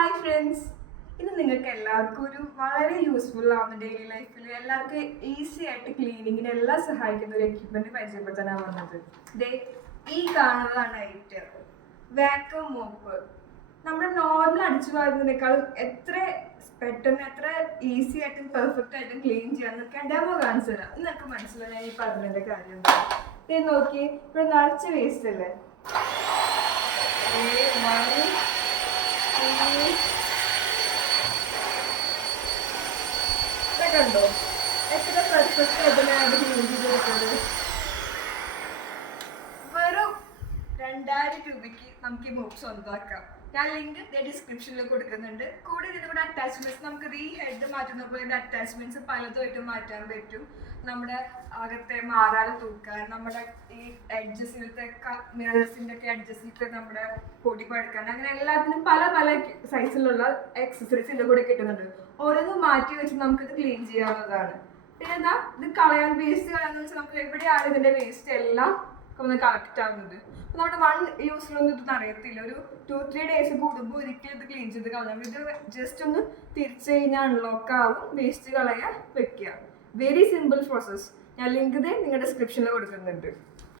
Hi friends, ഇത് നിങ്ങൾക്ക് എല്ലാവർക്കും ഒരു വളരെ യൂസ്ഫുൾ ആവുന്ന ഡെയിലി ലൈഫിൽ എല്ലാവർക്കും ഈസി ആയിട്ട് ക്ലീനിങ്ങിന് എല്ലാം സഹായിക്കുന്ന ഒരു എക്യുപ്മെന്റ് പരിചയപ്പെടുത്താനാണ് വന്നത്. ഈ കാണുന്നതാണ് ഐറ്റം വാക്യൂം മോപ്പ്. നമ്മൾ നോർമൽ അടിച്ചു വാരുന്നതിനേക്കാളും എത്ര പെട്ടെന്ന് എത്ര ഈസി ആയിട്ടും പെർഫെക്റ്റ് ആയിട്ടും ക്ലീൻ ചെയ്യാന്നൊക്കെ ഡെമോ കാണിച്ചു തരാം. നിങ്ങൾക്ക് മനസ്സിലായി ഞാൻ ഈ പറഞ്ഞതിന്റെ കാര്യം. ഇത് നോക്കി, ഇവിടെ നിറച്ച് വേസ്റ്റ് അല്ലേ. കണ്ടോ എത്ര പെർഫെക്റ്റ് ആയിട്ട് ക്ലീൻ ചെയ്തെടുക്കുന്നത്. വെറും 2000 രൂപയ്ക്ക് നമുക്ക് ഈ മോപ്പ് സ്വന്തമാക്കാം. ഞാൻ ലിങ്ക് ഡിസ്ക്രിപ്ഷനിൽ കൊടുക്കുന്നുണ്ട്. കൂടെ ഇതിലൂടെ അറ്റാച്ച്മെന്റ്സ് നമുക്ക് ഈ ഹെഡ് മാറ്റുന്ന പോലെ അറ്റാച്ച്മെന്റ്സ് പലതുമായിട്ട് മാറ്റാൻ പറ്റും. നമ്മുടെ അകത്തെ മാറാതെ തൂക്കാൻ, നമ്മുടെ ഈ എഡ്ജസിലത്തെ മിറേഴ്സിന്റെ ഒക്കെ എഡ്ജസിലത്തെ നമ്മുടെ പൊടി പഴുക്കാൻ, അങ്ങനെ എല്ലാത്തിനും പല പല സൈസിലുള്ള ആക്സസറീസ് ഇതിന്റെ കൂടെ കിട്ടുന്നുണ്ട്. ഓരോന്നും മാറ്റി വെച്ച് നമുക്കിത് ക്ലീൻ ചെയ്യാവുന്നതാണ്. പിന്നെ എന്താ ഇത് കളയാൻ, വേസ്റ്റ് കളയാന്ന് വെച്ചാൽ നമുക്ക് എവിടെയാണ് ഇതിന്റെ വേസ്റ്റ് എല്ലാം ഒന്ന് കളക്ട് ആവുന്നത്. നമ്മുടെ വൺ യൂസിലൊന്നും ഇതൊന്നും അറിയത്തില്ല. ഒരു 2-3 ഡേയ്സ് കൂടുമ്പോൾ ഒരിക്കലും ഇത് ക്ലീൻ ചെയ്ത് കളയാം. ഇത് ജസ്റ്റ് ഒന്ന് തിരിച്ചു കഴിഞ്ഞാൽ അൺലോക്ക് ആവും, വേസ്റ്റ് കളയാൻ വെക്കുക. Very simple process. ഞാൻ ലിങ്ക് നിങ്ങളുടെ ഡിസ്ക്രിപ്ഷനിൽ കൊടുക്കുന്നുണ്ട്.